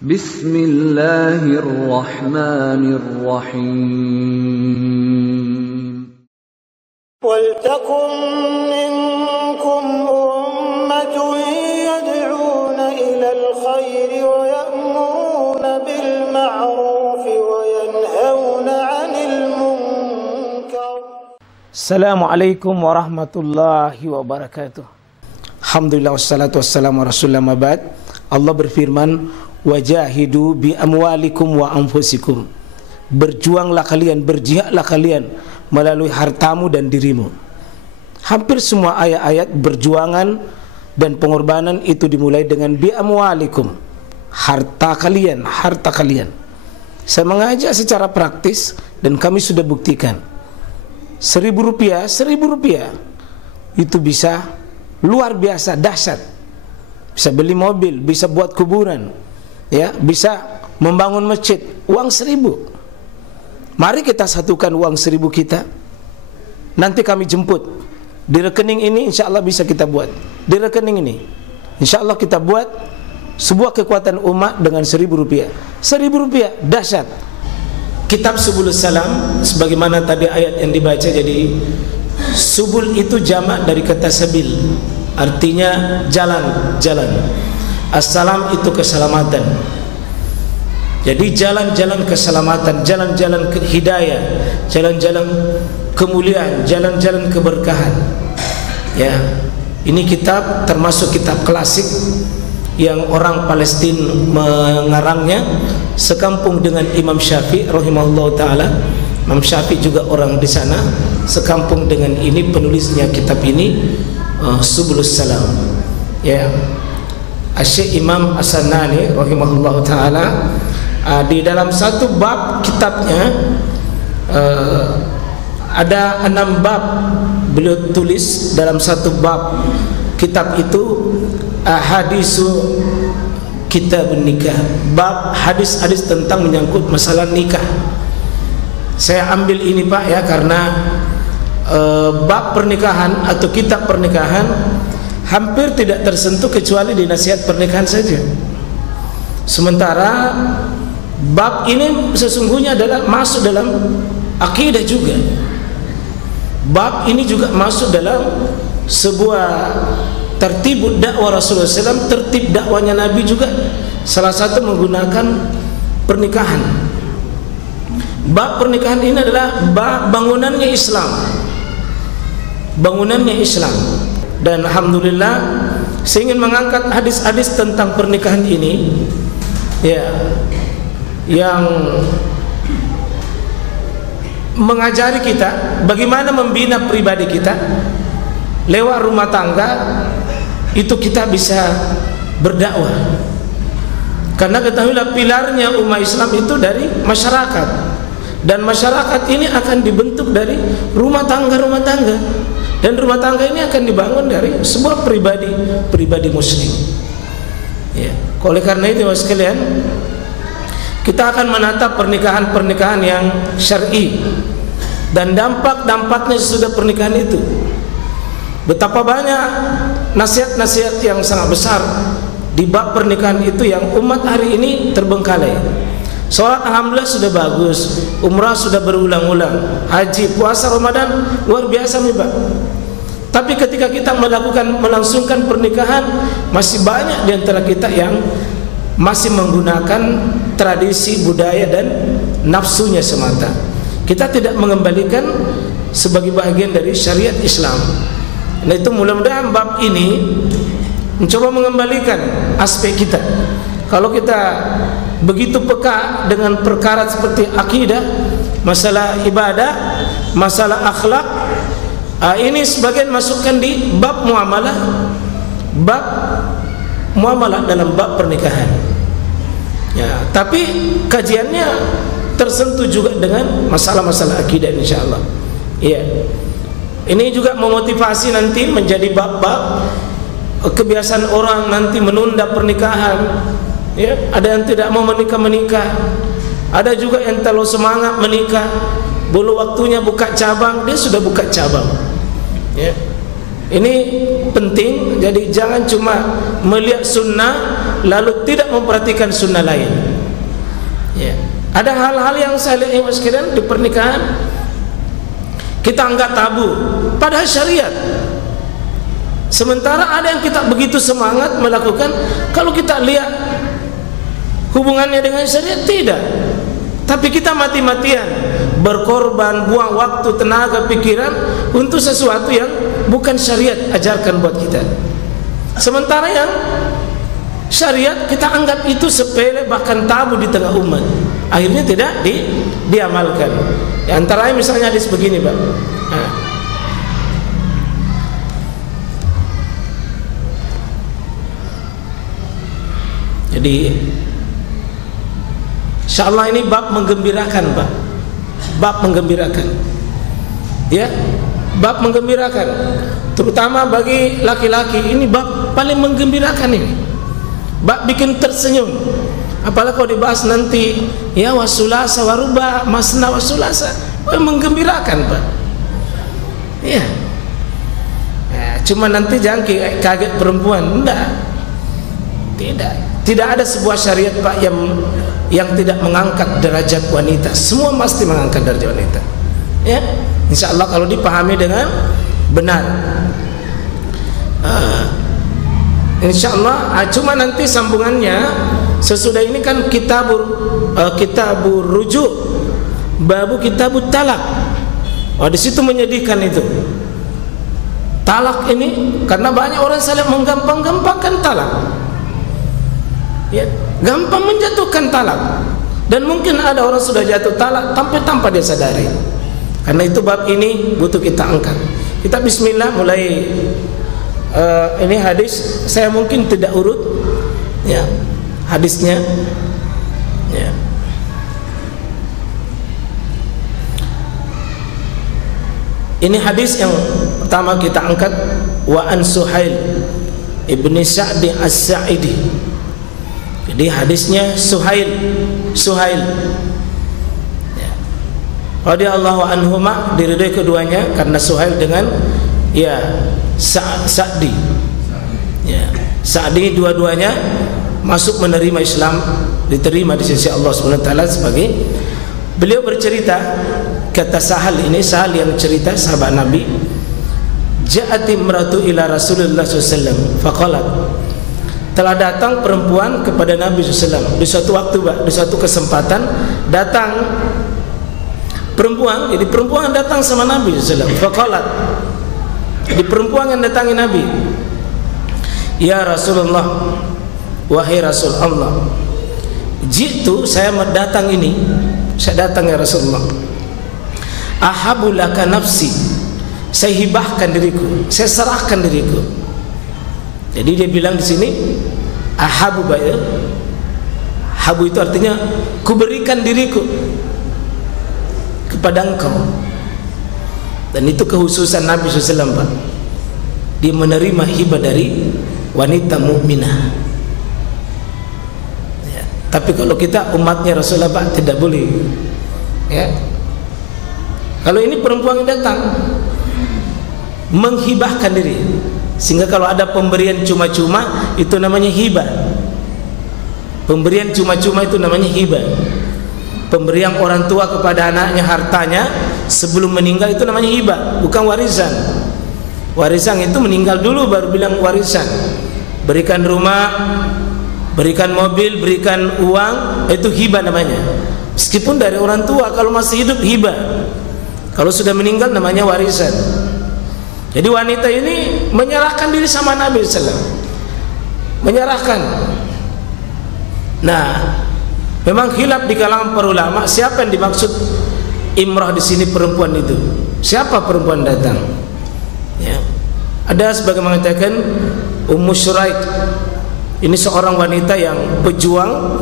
Bismillahirrahmanirrahim. Waltakum minkum ummatun yad'una ilal khairi wa ya'muruna bil ma'ruf wa yanhauna 'anil munkar. Assalamualaikum warahmatullahi wabarakatuh. Alhamdulillah wassalatu wassalamu ala rasulillah mabad. Allah berfirman, wajahidu bi amwalikum wa anfusikum. Berjuanglah kalian, berjihadlah kalian melalui hartamu dan dirimu. Hampir semua ayat-ayat berjuangan dan pengorbanan itu dimulai dengan bi amwalikum, harta kalian, harta kalian. Saya mengajak secara praktis dan kami sudah buktikan. Rp1.000 itu bisa luar biasa dahsyat. Bisa beli mobil, bisa buat kuburan, ya, bisa membangun masjid. Uang 1.000. Mari kita satukan uang 1.000 kita. Nanti kami jemput di rekening ini, insya Allah bisa kita buat. Di rekening ini, insya Allah kita buat sebuah kekuatan umat dengan Rp1.000. Rp1.000 dahsyat. Kitab Subulus Salam, sebagaimana tadi ayat yang dibaca, jadi subul itu jamak dari kata sabil, artinya jalan, jalan. Assalam itu keselamatan. Jadi jalan-jalan keselamatan, jalan-jalan ke hidayah, jalan-jalan kemuliaan, jalan-jalan keberkahan. Ya, ini kitab termasuk kitab klasik yang orang Palestina mengarangnya, sekampung dengan Imam Syafi'i rahimahullah taala. Imam Syafi'i juga orang di sana, sekampung dengan ini penulisnya kitab ini, Subulus Salam. Ya, Syekh Imam As-Sanani rahimahullah taala di dalam satu bab kitabnya ada 6 bab beliau tulis dalam satu bab kitab itu, hadisu kitab nikah, bab hadis-hadis tentang menyangkut masalah nikah. Saya ambil ini Pak ya, karena bab pernikahan atau kitab pernikahan hampir tidak tersentuh kecuali di nasihat pernikahan saja. Sementara bab ini sesungguhnya adalah masuk dalam akidah juga. Bab ini juga masuk dalam sebuah tertib dakwah Rasulullah SAW, tertib dakwanya Nabi juga. Salah satu menggunakan pernikahan. Bab pernikahan ini adalah bab bangunannya Islam. Bangunannya Islam. Dan alhamdulillah saya ingin mengangkat hadis-hadis tentang pernikahan ini, ya, yang mengajari kita bagaimana membina pribadi kita lewat rumah tangga. Itu kita bisa berdakwah. Karena ketahuilah pilarnya umat Islam itu dari masyarakat. Dan masyarakat ini akan dibentuk dari rumah tangga, dan rumah tangga ini akan dibangun dari sebuah pribadi muslim. Ya. Oleh karena itu sekalian, kita akan menatap pernikahan yang syar'i dan dampak-dampaknya sesudah pernikahan itu. Betapa banyak nasihat-nasihat yang sangat besar di bab pernikahan itu yang umat hari ini terbengkalai. Salat alhamdulillah sudah bagus, umrah sudah berulang-ulang, haji, puasa Ramadan luar biasa nih Pak. Tapi ketika kita melangsungkan pernikahan, masih banyak di antara kita yang masih menggunakan tradisi, budaya dan nafsunya semata. Kita tidak mengembalikan sebagai bagian dari syariat Islam. Nah itu mudah-mudahan bab ini mencoba mengembalikan aspek kita. Kalau kita begitu peka dengan perkara seperti akidah, masalah ibadah, masalah akhlak, ini sebagian masukkan di bab muamalah dalam bab pernikahan. Ya, tapi kajiannya tersentuh juga dengan masalah-masalah akidah insyaallah. Iya. Ini juga memotivasi nanti menjadi bab-bab kebiasaan orang nanti menunda pernikahan. Ya, ada yang tidak mau menikah. Ada juga yang terlalu semangat menikah, belum waktunya buka cabang, dia sudah buka cabang. Ya. Ini penting, jadi jangan cuma melihat sunnah lalu tidak memperhatikan sunnah lain. Ya. Ada hal-hal yang saya lihat sekalian di pernikahan kita anggap tabu, padahal syariat. Sementara ada yang kita begitu semangat melakukan, kalau kita lihat hubungannya dengan syariat tidak. Tapi kita mati-matian berkorban, buang waktu, tenaga, pikiran untuk sesuatu yang bukan syariat ajarkan buat kita. Sementara yang syariat kita anggap itu sepele, bahkan tabu di tengah umat. Akhirnya tidak diamalkan. Ya, antaranya misalnya hadis begini, Pak. Nah. Jadi insyaallah ini bab menggembirakan, Pak. Bab menggembirakan. Ya, bab menggembirakan. Terutama bagi laki-laki ini bab paling menggembirakan ini. Bab bikin tersenyum. Apalagi kalau dibahas nanti ya wasulasa waruba masna wasulasa, menggembirakan, Pak. Ya. Cuma nanti jangan kaget perempuan, enggak. Tidak ada sebuah syariat, Pak, yang tidak mengangkat derajat wanita. Semua pasti mengangkat derajat wanita. Ya, insyaallah kalau dipahami dengan benar. Insyaallah, cuma nanti sambungannya sesudah ini kan kitabur rujuk, babu kitabut talak. Oh, di situ menyedihkan itu. Talak ini karena banyak orang saling menggampang-gampangkan talak. Ya, gampang menjatuhkan talak. Dan mungkin ada orang sudah jatuh talak tanpa dia sadari. Karena itu bab ini butuh kita angkat. Kita bismillah mulai. Ini hadis saya mungkin tidak urut ya hadisnya ya. Ini hadis yang pertama kita angkat, wa an Suhail ibni Sa'di as-Sa'idi. Jadi hadisnya Suhail ya. Radhiyallahu anhuma, diridhai keduanya karena Suhail dengan ya Sa'di ya. Sa'di dua-duanya masuk menerima Islam, diterima di sisi Allah SWT sebagai. Beliau bercerita, kata Sahal yang cerita sahabat Nabi, ja'at imratu ila Rasulullah SAW faqalat, telah datang perempuan kepada Nabi SAW di suatu waktu, di suatu kesempatan datang perempuan. Jadi perempuan datang sama Nabi SAW. Faqalat, di perempuan yang datangi Nabi, ya Rasulullah, wahai Rasul Allah, jitu, saya datang ini, saya datang ya Rasulullah, ahabu laka nafsi, saya hibahkan diriku, saya serahkan diriku. Jadi dia bilang di sini ahabu, ya, habu itu artinya kuberikan diriku kepada engkau. Dan itu kekhususan Nabi SAW, Pak. Dia menerima hibah dari wanita mukminah ya. Tapi kalau kita umatnya Rasulullah, Pak, tidak boleh ya. Kalau ini perempuan yang datang menghibahkan diri, sehingga kalau ada pemberian cuma-cuma itu namanya hibah. Pemberian cuma-cuma itu namanya hibah. Pemberian orang tua kepada anaknya hartanya sebelum meninggal itu namanya hibah, bukan warisan. Warisan itu meninggal dulu baru bilang warisan. Berikan rumah, berikan mobil, berikan uang, itu hibah namanya. Meskipun dari orang tua, kalau masih hidup hibah. Kalau sudah meninggal namanya warisan. Jadi wanita ini menyerahkan diri sama Nabi SAW. Menyerahkan. Nah, memang khilaf di kalangan para ulama siapa yang dimaksud imrah di sini, perempuan itu. Siapa perempuan datang? Ya. Ada sebagian mengatakan Ummu Syuraik. Ini seorang wanita yang pejuang,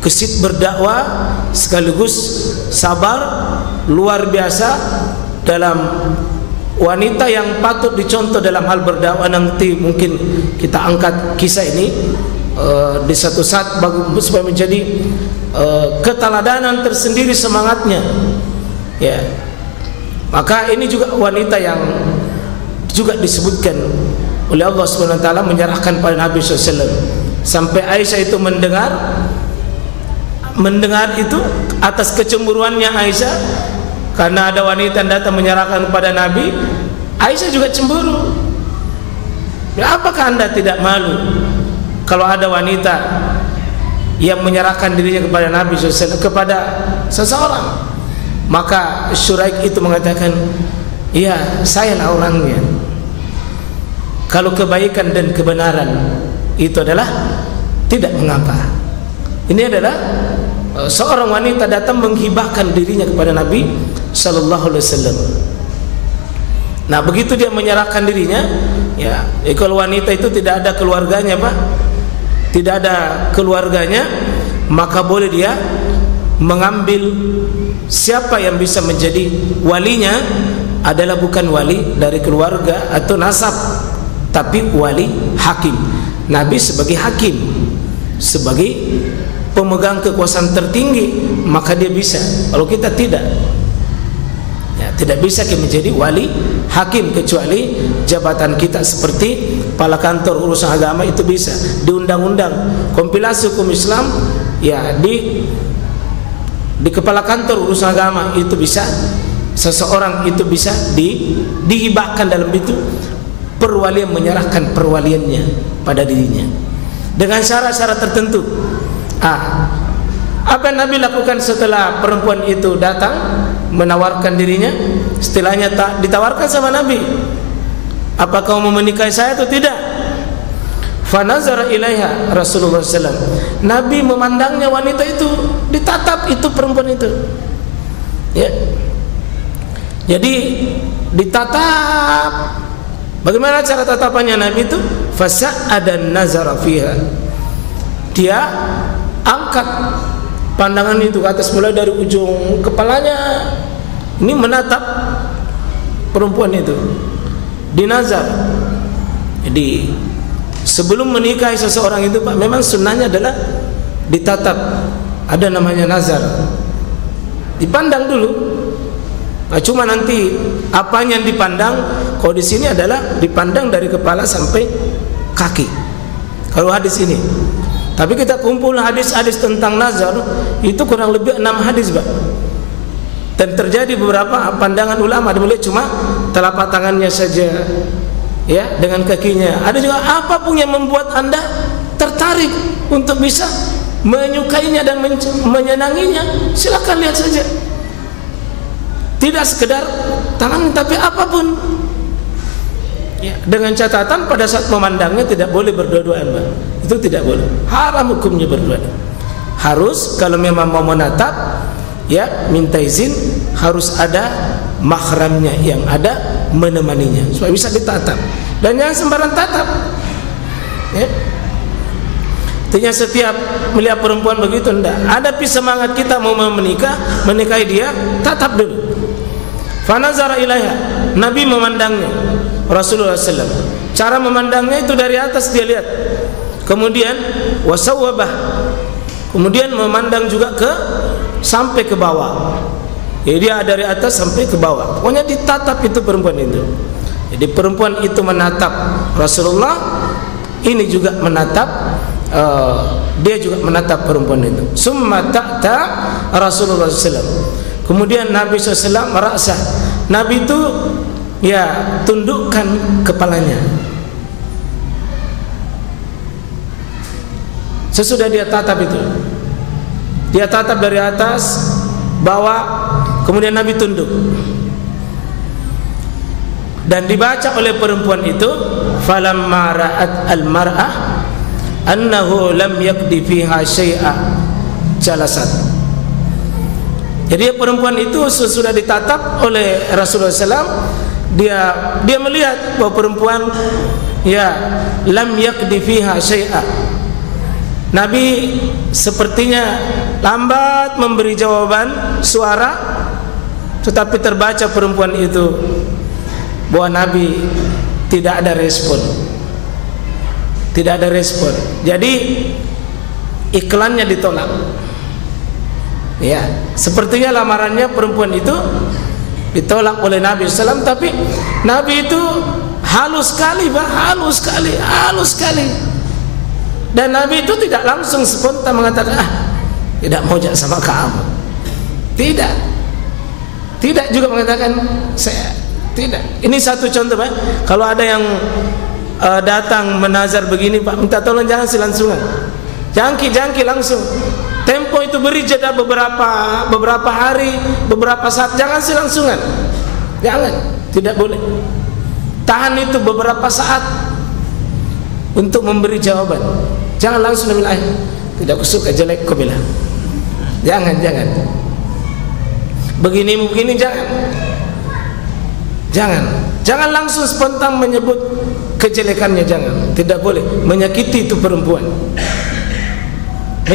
gesit berdakwah, sekaligus sabar luar biasa, dalam wanita yang patut dicontoh dalam hal berdakwah. Nanti mungkin kita angkat kisah ini di satu saat supaya menjadi keteladanan tersendiri semangatnya ya. Maka ini juga wanita yang juga disebutkan oleh Allah SWT menyerahkan pada Nabi SAW. sampai Aisyah itu mendengar itu atas kecemburuannya Aisyah karena ada wanita yang datang menyerahkan kepada Nabi. Aisyah juga cemburu. Ya, apakah Anda tidak malu kalau ada wanita yang menyerahkan dirinya kepada Nabi SAW, kepada seseorang? Maka Syuraik itu mengatakan, iya, sayalah orangnya. Kalau kebaikan dan kebenaran itu adalah tidak mengapa. Ini adalah seorang wanita datang menghibahkan dirinya kepada Nabi sallallahu alaihi wasallam. Nah, begitu dia menyerahkan dirinya, ya, kalau wanita itu tidak ada keluarganya, Pak, tidak ada keluarganya, maka boleh dia mengambil siapa yang bisa menjadi walinya adalah bukan wali dari keluarga atau nasab, tapi wali hakim. Nabi sebagai hakim, sebagai pemegang kekuasaan tertinggi, maka dia bisa. Kalau kita tidak, ya, tidak bisa kita menjadi wali hakim kecuali jabatan kita seperti kepala kantor urusan agama itu bisa. Di undang-undang kompilasi hukum Islam, ya, di kepala kantor urusan agama itu bisa, seseorang itu bisa dihibahkan dalam itu perwalian, menyerahkan perwaliannya pada dirinya dengan syarat-syarat tertentu. Apa yang Nabi lakukan setelah perempuan itu datang menawarkan dirinya? Setelahnya tak ditawarkan sama Nabi, apa kau mau menikahi saya atau tidak? Fanazara ilaiha Rasulullah SAW. Nabi memandangnya wanita itu, ditatap itu perempuan itu, ya. Jadi ditatap. Bagaimana cara tatapannya Nabi itu? Fasa'adan nazara fiha. Dia angkat pandangan itu ke atas, mulai dari ujung kepalanya, ini menatap perempuan itu, dinazar. Jadi sebelum menikahi seseorang itu, Pak, memang sunnahnya adalah ditatap, ada namanya nazar, dipandang dulu. Nah, cuma nanti apa yang dipandang, kalau di sini adalah dipandang dari kepala sampai kaki. Kalau hadis ini, tapi kita kumpul hadis-hadis tentang nazar itu kurang lebih 6 hadis, Pak. Dan terjadi beberapa pandangan ulama, dimulai cuma telapak tangannya saja, ya, dengan kakinya. Ada juga apapun yang membuat Anda tertarik untuk bisa menyukainya dan menyenanginya, silakan lihat saja. Tidak sekedar tangan, tapi apapun, ya, dengan catatan pada saat memandangnya tidak boleh berdua-duaan, Pak. Itu tidak boleh, haram hukumnya berdua. Harus kalau memang mau menatap, ya, minta izin, harus ada mahramnya yang ada menemaninya supaya bisa ditatap. Dan jangan sembarang tatap, ya. Artinya setiap melihat perempuan begitu, enggak. Hadapi semangat kita mau menikahi dia, tatap dulu. Fanazara ilaiha, Nabi memandangnya, Rasulullah SAW. Cara memandangnya itu dari atas dia lihat, kemudian wasawwabah, kemudian memandang juga sampai ke bawah. Jadi dia dari atas sampai ke bawah, pokoknya ditatap itu perempuan itu. Jadi perempuan itu menatap Rasulullah, ini juga menatap, dia juga menatap perempuan itu. Summa ta'ta Rasulullah SAW. Kemudian Nabi SAW merasa, Nabi itu, ya, tundukkan kepalanya. Sesudah dia tatap itu, dia tatap dari atas bawah, kemudian Nabi tunduk. Dan dibaca oleh perempuan itu, falamma ra'at al-mar'ah annahu lam yaqdi fiha syai'a jalasat. Jadi perempuan itu sesudah ditatap oleh Rasulullah SAW, dia melihat bahwa perempuan, ya, lam yaqdi fiha syai'a. Nabi sepertinya lambat memberi jawaban suara, tetapi terbaca perempuan itu bahwa Nabi tidak ada respon, tidak ada respon. Jadi iklannya ditolak. Ya, sepertinya lamarannya perempuan itu ditolak oleh Nabi SAW, tapi Nabi itu halus sekali, Pak, halus sekali, halus sekali. Dan Nabi itu tidak langsung spontan mengatakan, tidak mau sama kamu. Tidak. Tidak juga mengatakan saya tidak. Ini satu contoh, Pak. Kalau ada yang datang menazar begini, Pak, minta tolong jangan silangsungan. Jangki langsung. Tempo itu beri jeda beberapa hari, beberapa saat, jangan silangsungan. Jangan, tidak boleh. Tahan itu beberapa saat untuk memberi jawaban. Jangan langsung ambil air. Tidak kusuka, jelek kau bilang. Jangan. Begini jangan langsung spontan menyebut kejelekannya, jangan. Tidak boleh, menyakiti itu perempuan.